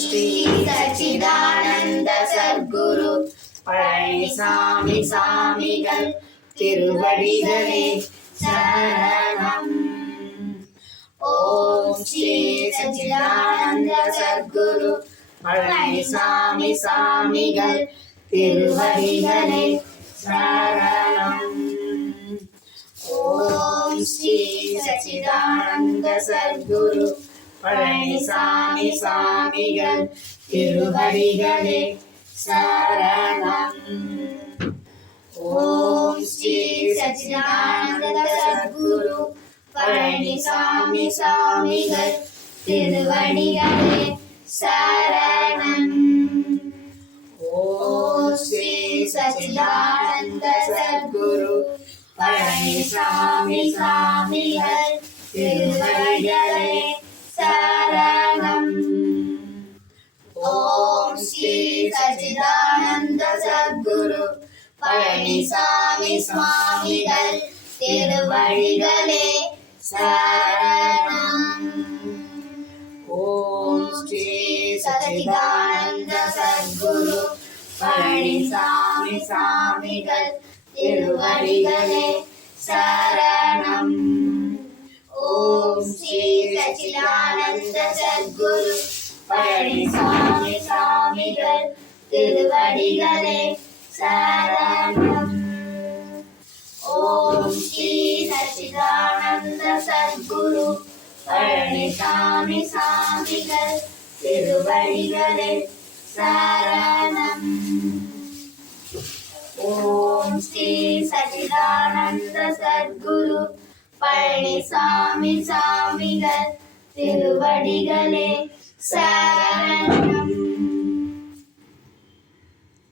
ஸ்ரீ சச்சிதானந்த சத்குரு பழனிசாமி சாமிகள் திருவடிகளே சரணம். ஓம் ஸ்ரீ சச்சிதானந்த சத்குரு பழனிசாமி சாமிகள் திருவடிகளே சரணம். ஓம் ஸ்ரீ சச்சிதானந்த சத்குரு பழனிசாமி சாமிகள் திருவடிகளே சரணம். ஓம் ஸ்ரீ சச்சிதானந்த சத்குரு பழனிசாமி சாமிகள் திருவடிகளே சரணம். ஓம் ஸ்ரீ சச்சிதானந்த சத்குரு பழனிசாமி சாமிகள் திருவடிகளே சரணம். ஓம் ஸ்ரீ சச்சிதானந்த சத்குரு பழனிசாமி சுவாமிகள் திருவடிகளே சரணம். ஓம் ஸ்ரீ சச்சிதானந்த சத்குரு பழனிசாமி சாமிகள் திருவடிகளே சரணம். ஓம் ஸ்ரீ சச்சிதானந்த சத்குரு பழனிசாமி சாமிகள் திருவடிகளே சரணம். ஓம் ஸ்ரீ சச்சிதானந்த சத்குரு பழனிசாமி சாமிகள் திருவடிகளே சரணம். ஓம் ஸ்ரீ சச்சிதானந்த சத்குரு பழனிசாமி சாமிகள் திருவடிகளே சரணம்.